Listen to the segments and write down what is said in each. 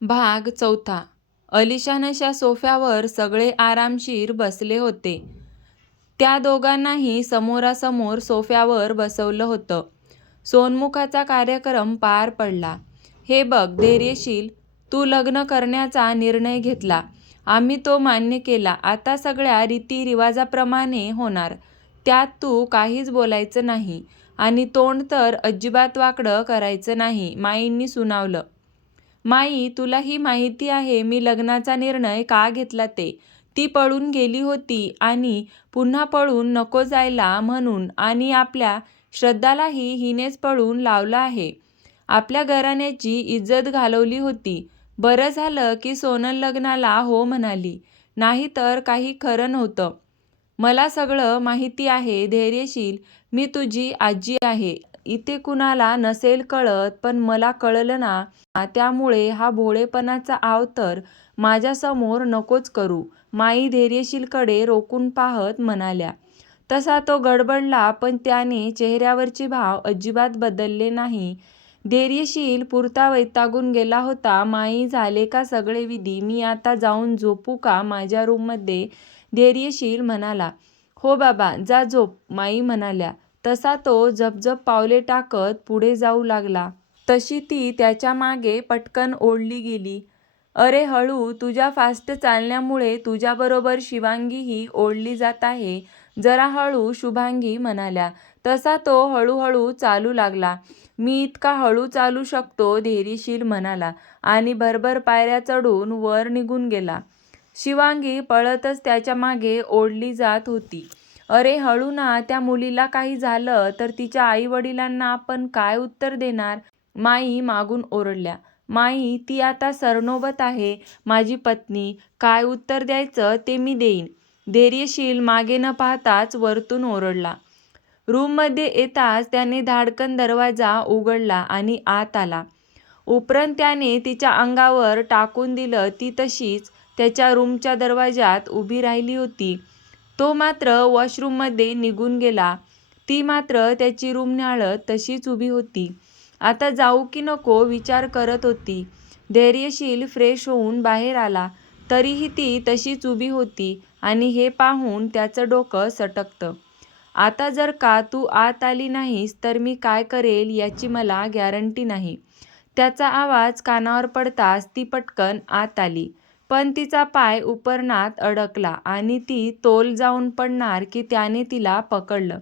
भाग चौथा. अलिशान अशा सोफ्यावर सगळे आरामशीर बसले होते. त्या दोघांनाही समोरासमोर सोफ्यावर बसवलं होतं. सोनमुखाचा कार्यक्रम पार पडला. हे बघ धैर्यशील, तू लग्न करण्याचा निर्णय घेतला. आम्ही तो मान्य केला. आता सगळ्या रीतिरिवाजाप्रमाणे होणार. त्यात तू काहीच बोलायचं नाही आणि तोंड तर अजिबात वाकडं करायचं नाही, माईंनी सुनावलं. माई, तुलाही माहिती आहे मी लग्नाचा निर्णय का घेतला ते. ती पळून गेली होती आणि पुन्हा पळून नको जायला म्हणून, आणि आपल्या श्रद्धालाही हिनेच पळून लावलं आहे. आपल्या घराण्याची इज्जत घालवली होती. बरं झालं की सोनल लग्नाला हो म्हणाली, नाहीतर काही खरं नव्हतं. मला सगळं माहिती आहे धैर्यशील, मी तुझी आजी आहे. इथे कुणाला नसेल कळत, पण मला कळलं ना, त्यामुळे हा भोळेपणाचा अवतार माझ्यासमोर नकोच करू, माई धैर्यशीलकडे रोखून पाहत म्हणाल्या. तसा तो गडबडला, पण त्याने चेहऱ्यावरचे भाव अजिबात बदलले नाही. धैर्यशील पुरता वैतागून गेला होता. माई, झाले का सगळे विधी? मी आता जाऊन झोपू का माझ्या रूममध्ये? धैर्यशील म्हणाला. हो बाबा, जा झोप, माई म्हणाल्या. तसा तो झपझप पावले टाकत पुढे जाऊ लागला. तशी ती त्याच्या मागे पटकन ओढली गेली. अरे हळू, तुझ्या फास्ट चालण्यामुळे तुझ्याबरोबर शिवांगीही ओढली जात आहे. जरा हळू, शुभांगी म्हणाल्या. तसा तो हळूहळू चालू लागला. मी इतका हळू चालू शकतो, धैर्यशील म्हणाला आणि भरभर पायऱ्या चढून वर निघून गेला. शिवांगी पळतच त्याच्या मागे ओढली जात होती. अरे हळू ना, त्या मुलीला काही झालं तर तिच्या आई-वडिलांना आपण काय उत्तर देणार? माई मागून ओरडल्या. माई, ती आता सरनोबत आहे, माझी पत्नी. काय उत्तर द्यायचं ते मी देईन. धैर्यशील मागे न पाहताच वरतून ओरडला. रूममध्ये येताच त्याने धाडकन दरवाजा उघडला आणि आत आला. उपरंत त्याने तिच्या अंगावर टाकून दिलं. ती तशीच त्याच्या रूमच्या दरवाजात उभी राहिली होती. तो मात्र वॉशरूममध्ये निघून गेला. ती मात्र त्याची रूम न्याहाळत तशीच उभी होती. आता जाऊ की नको विचार करत होती. धैर्यशील फ्रेश होऊन बाहेर आला, तरीही ती तशीच उभी होती आणि हे पाहून त्याचं डोकं सटकतं. आता जर का तू आत आली नाहीस तर मी काय करेल याची मला गॅरंटी नाही. त्याचा आवाज कानावर पडताच ती पटकन आत आली, पण तिचा पाय उपरणात अडकला आणि ती तोल जाऊन पडणार की त्याने तिला पकडलं.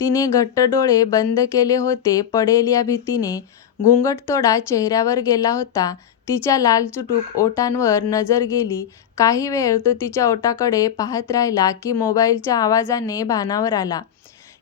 तिने घट्ट डोळे बंद केले होते. पडेल या भीतीने घुंगट थोडा चेहऱ्यावर गेला होता. तिच्या लालचुटूक ओठांवर नजर गेली. काही वेळ तो तिच्या ओठाकडे पाहत राहिला की मोबाईलच्या आवाजाने भानावर आला.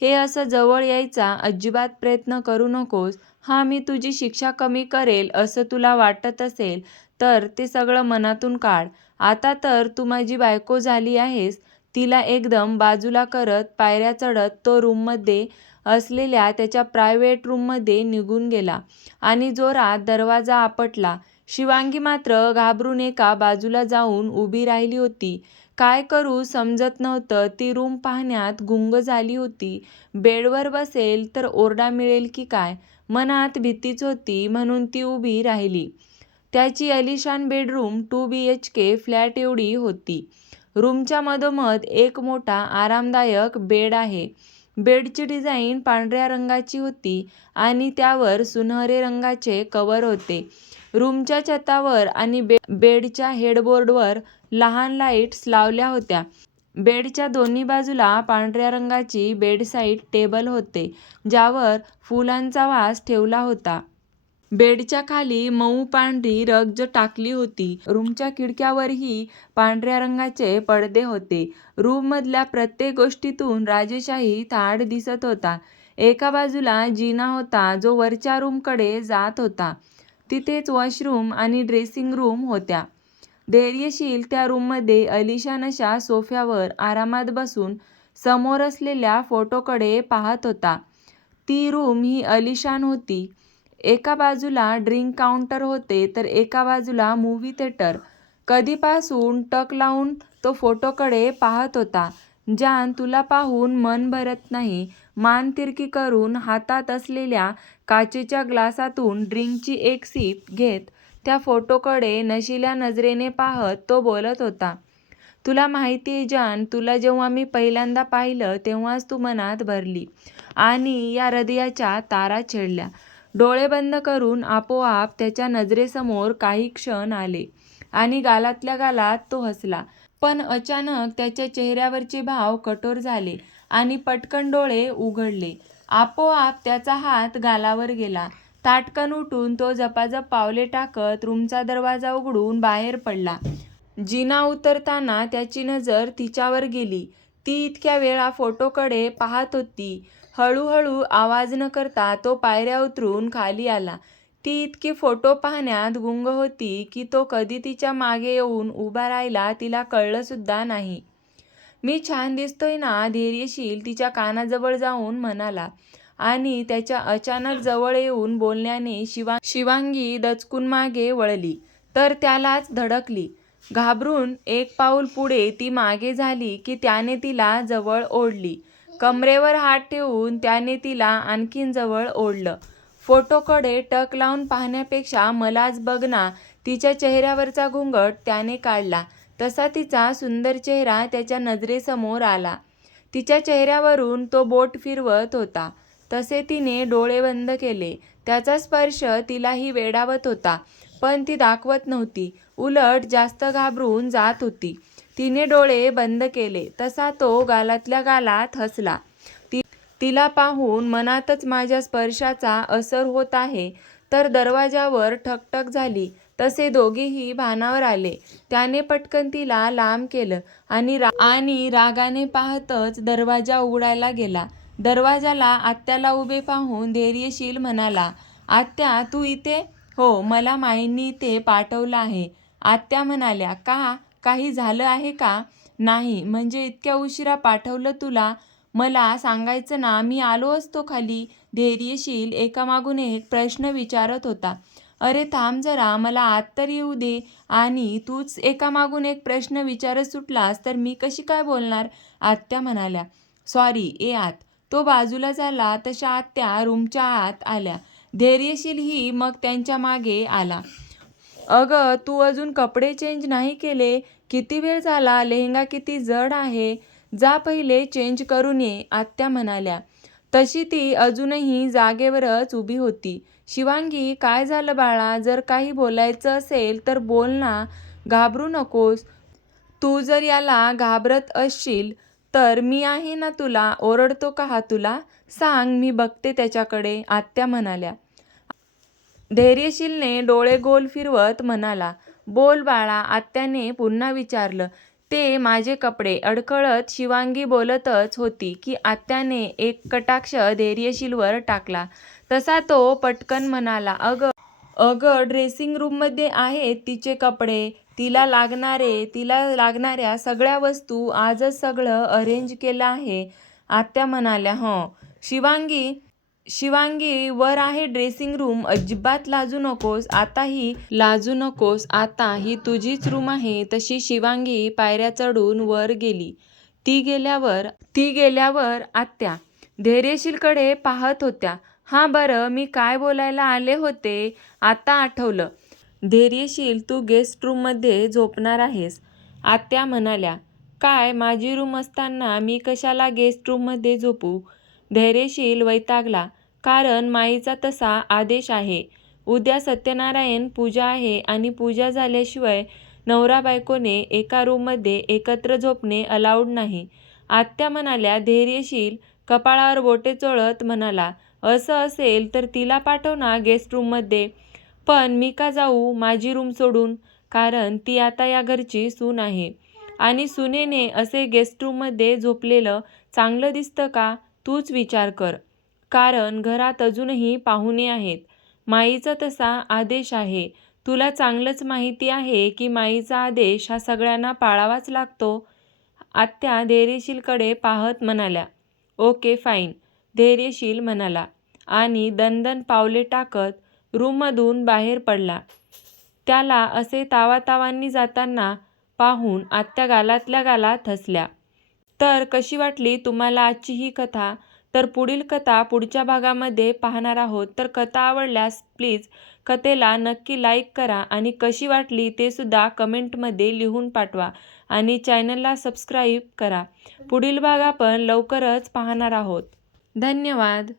हे असं जवळ यायचा अजिबात प्रयत्न करू नकोस. हां, मी तुझी शिक्षा कमी करेल असं तुला वाटत असेल तर ते सगळं मनातून काढ. आता तर तू माझी बायको झाली आहेस. तिला एकदम बाजूला करत पायऱ्या चढत तो रूममध्ये असलेल्या त्याच्या प्रायव्हेट रूममध्ये निघून गेला आणि जोरात दरवाजा आपटला. शिवांगी मात्र घाबरून एका बाजूला जाऊन उभी राहिली होती. काय करू समजत नव्हतं. ती रूम पाहण्यात गुंग झाली होती. बेडवर बसेल तर ओरडा मिळेल की काय, मनात भीतीच होती, म्हणून ती उभी राहिली. त्याची अलिशान बेडरूम 2 BHK फ्लॅट एवढी होती. रूमच्या मधोमध एक मोठा आरामदायक बेड आहे. बेडची डिझाईन पांढऱ्या रंगाची होती आणि त्यावर सुनहरे रंगाचे कव्हर होते. रूमच्या छतावर आणि बेडच्या हेडबोर्डवर लहान लाईट्स लावल्या होत्या. बेडच्या दोन्ही बाजूला पांढऱ्या रंगाची बेडसाईड टेबल होते, ज्यावर फुलांचा वास ठेवला होता. बेडच्या खाली मऊ पांढरी रग्ज टाकली होती. रूमच्या खिडक्यावरही पांढऱ्या रंगाचे पडदे होते. रूममधल्या प्रत्येक गोष्टीतून राजेशाही थाट दिसत होता. एका बाजूला जिना होता जो वरच्या रूमकडे जात होता. तिथेच वॉशरूम आणि ड्रेसिंग रूम होत्या. धैर्यशील त्या रूममध्ये अलिशान अशा सोफ्यावर आरामात बसून समोर असलेल्या फोटोकडे पाहत होता. ती रूम ही अलिशान होती. एका बाजूला ड्रिंक काउंटर होते तर एका बाजूला मूव्ही थिएटर. कधीपासून टक लावून तो फोटोकडे पाहत होता. जान, तुला पाहून मन भरत नाही. मान तिरकी करून हातात असलेल्या काचेच्या ग्लासातून ड्रिंकची एक सिप घेत त्या फोटोकडे नशिल्या नजरेने पाहत तो बोलत होता. तुला माहिती आहे जान, तुला जेव्हा मी पहिल्यांदा पाहिलं तेव्हाच तू मनात भरली आणि या हृदयाच्या तारा छेडल्या. डोळे बंद करून आपोआप त्याच्या नजरेसमोर काही क्षण आले आणि गालातल्या गालात तो हसला. पण अचानक त्याच्या चेहऱ्यावरचे भाव कठोर झाले आणि पटकन डोळे उघडले. आपोआप त्याचा हात गालावर गेला. ताटकन उठून तो झपाझप पावले टाकत रूमचा दरवाजा उघडून बाहेर पडला. जिना उतरताना त्याची नजर तिच्यावर गेली. ती इतक्या वेळा फोटोकडे पाहत होती. हळूहळू आवाज न करता तो पायऱ्या उतरून खाली आला. ती इतकी फोटो पाहण्यात गुंग होती की तो कधी तिच्या मागे येऊन उभा राहिला तिला कळलं सुद्धा नाही. मी छान दिसतोय ना, धैर्यशील तिच्या कानाजवळ जाऊन म्हणाला आणि त्याच्या अचानक जवळ येऊन बोलण्याने शिवांगी दचकून मागे वळली तर त्यालाच धडकली. घाबरून एक पाऊल पुढे ती मागे झाली की त्याने तिला जवळ ओढली. कमरेवर हात ठेवून त्याने तिला आणखीन जवळ ओढलं. फोटोकडे टक लावून पाहण्यापेक्षा मलाच बघ ना, तिच्या चेहऱ्यावरचा घुंगट त्याने काढला. तसा तिचा सुंदर चेहरा त्याच्या नजरेसमोर आला. तिच्या चेहऱ्यावरून तो बोट फिरवत होता तसे तिने डोळे बंद केले. त्याचा स्पर्श तिलाही वेडावत होता, पण ती दाखवत नव्हती. उलट जास्त घाबरून जात होती. तिने डोळे बंद केले तसा तो गालातल्या गालात हसला. तिला पाहून मनातच माझ्या स्पर्शाचा असर होत आहे. तर दरवाजावर ठकठक झाली तसे दोघेही भानावर आले. त्याने पटकन तिला लांब केलं आणि रागाने पाहतच दरवाजा उघडायला गेला. दरवाजाला आत्याला उभे पाहून धैर्यशील म्हणाला, आत्या तू इथे? हो, मला माईंनी इथे पाठवलं आहे. आत्या म्हणाल्या, का? काही झालं आहे का? नाही म्हणजे इतक्या उशिरा पाठवलं तुला? मला सांगायचं ना, मी आलो असतो खाली. धैर्यशील एकामागून एक प्रश्न विचारत होता. अरे थांब जरा, मला आत तर येऊ दे. आणि तूच एकामागून एक प्रश्न विचारत सुटलास तर मी कशी काय बोलणार? आत्या म्हणाल्या. सॉरी, ये आत. तो बाजूला झाला तशा आत्या रूमच्या आत आल्या. धैर्यशीलही मग त्यांच्या मागे आला. अगं, तू अजून कपडे चेंज नाही केले? किती वेळ झाला? लेहंगा किती जड आहे. जा पहिले चेंज करून ये, आत्या म्हणाल्या. तशी ती अजूनही जागेवरच उभी होती. शिवांगी, काय झालं बाळा? जर काही बोलायचं असेल तर बोल ना, घाबरू नकोस. तू जर याला घाबरत असशील तर मी आहे ना तुला. ओरडतो का हा तुला? सांग, मी बघते त्याच्याकडे, आत्या म्हणाल्या. धैर्यशीलने डोळे गोल फिरवत म्हणाला. बोल बाळा, आत्याने पुन्हा विचारलं. ते माझे कपडे. अडखळत शिवांगी बोलतच होती की आत्याने एक कटाक्ष धैर्यशीलवर टाकला. तसा तो पटकन म्हणाला, अगं ड्रेसिंग रूममध्ये आहेत तिचे कपडे. तिला लागणाऱ्या सगळ्या वस्तू आजच सगळं अरेंज केलं आहे, आत्या म्हणाल्या. हं. शिवांगी, वर आहे ड्रेसिंग रूम. अजिबात लाजू नकोस. आता ही तुझीच रूम आहे. तशी शिवांगी पायऱ्या चढून वर गेली. ती गेल्यावर आत्या धैर्यशीलकडे पाहत होत्या. हां बरं, मी काय बोलायला आले होते आता आठवलं. धैर्यशील, तू गेस्ट रूममध्ये झोपणार आहेस, आत्या म्हणाल्या. काय, माझी रूम असताना मी कशाला गेस्ट रूममध्ये झोपू? धैर्यशील वैतागला. कारण माईचा तसा आदेश आहे. उद्या सत्यनारायण पूजा आहे आणि पूजा झाल्याशिवाय नवरा बायकोने एका रूममध्ये एकत्र झोपणे अलाउड नाही, आत्या म्हणाल्या. धैर्यशील कपाळावर बोटे चोळत म्हणाला, असं असेल तर तिला पाठव ना गेस्ट रूममध्ये. पण मी का जाऊ माझी रूम सोडून? कारण ती आता या घरची सून आहे आणि सुनेने असे गेस्ट रूममध्ये झोपलेलं चांगलं दिसतं का? तूच विचार कर. कारण घरात अजूनही पाहुणे आहेत. माईचा तसा आदेश आहे. तुला चांगलंच माहिती आहे की माईचा आदेश हा सगळ्यांना पाळावाच लागतो, आत्या धैर्यशीलकडे पाहत म्हणाल्या. ओके फाईन, धैर्यशील म्हणाला आणि दणदण पावले टाकत रूममधून बाहेर पडला. त्याला असे तावातावांनी जाताना पाहून आत्या गालातल्या गालात हसल्या. तर कशी वाटली तुम्हाला आजची ही कथा? तर पुढील कथा पुढच्या भागामध्ये पाहणार आहोत. तर कथा आवडल्यास प्लीज कथेला नक्की लाईक करा आणि कशी वाटली ते सुद्धा कमेंटमध्ये लिहून पाठवा आणि चॅनलला सबस्क्राईब करा. पुढील भाग आपण लवकरच पाहणार आहोत. धन्यवाद.